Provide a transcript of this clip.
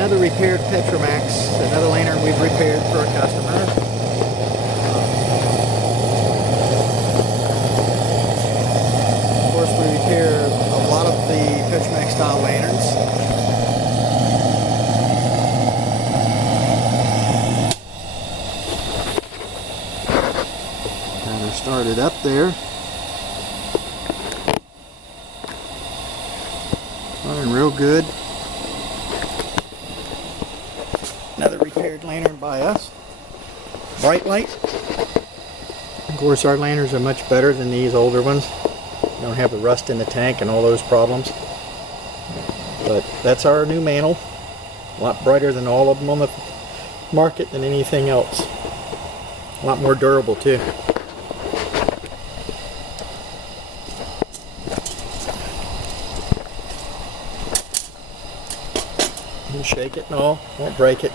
another repaired Petromax, another lantern we've repaired for a customer. Of course, we repair a lot of the Petromax style lanterns. Got her started up there. Running real good. Another repaired lantern by us, BriteLyt. Of course, our lanterns are much better than these older ones. You don't have the rust in the tank and all those problems. But that's our new mantle. A lot brighter than all of them on the market than anything else. A lot more durable too. You shake it and all, won't break it.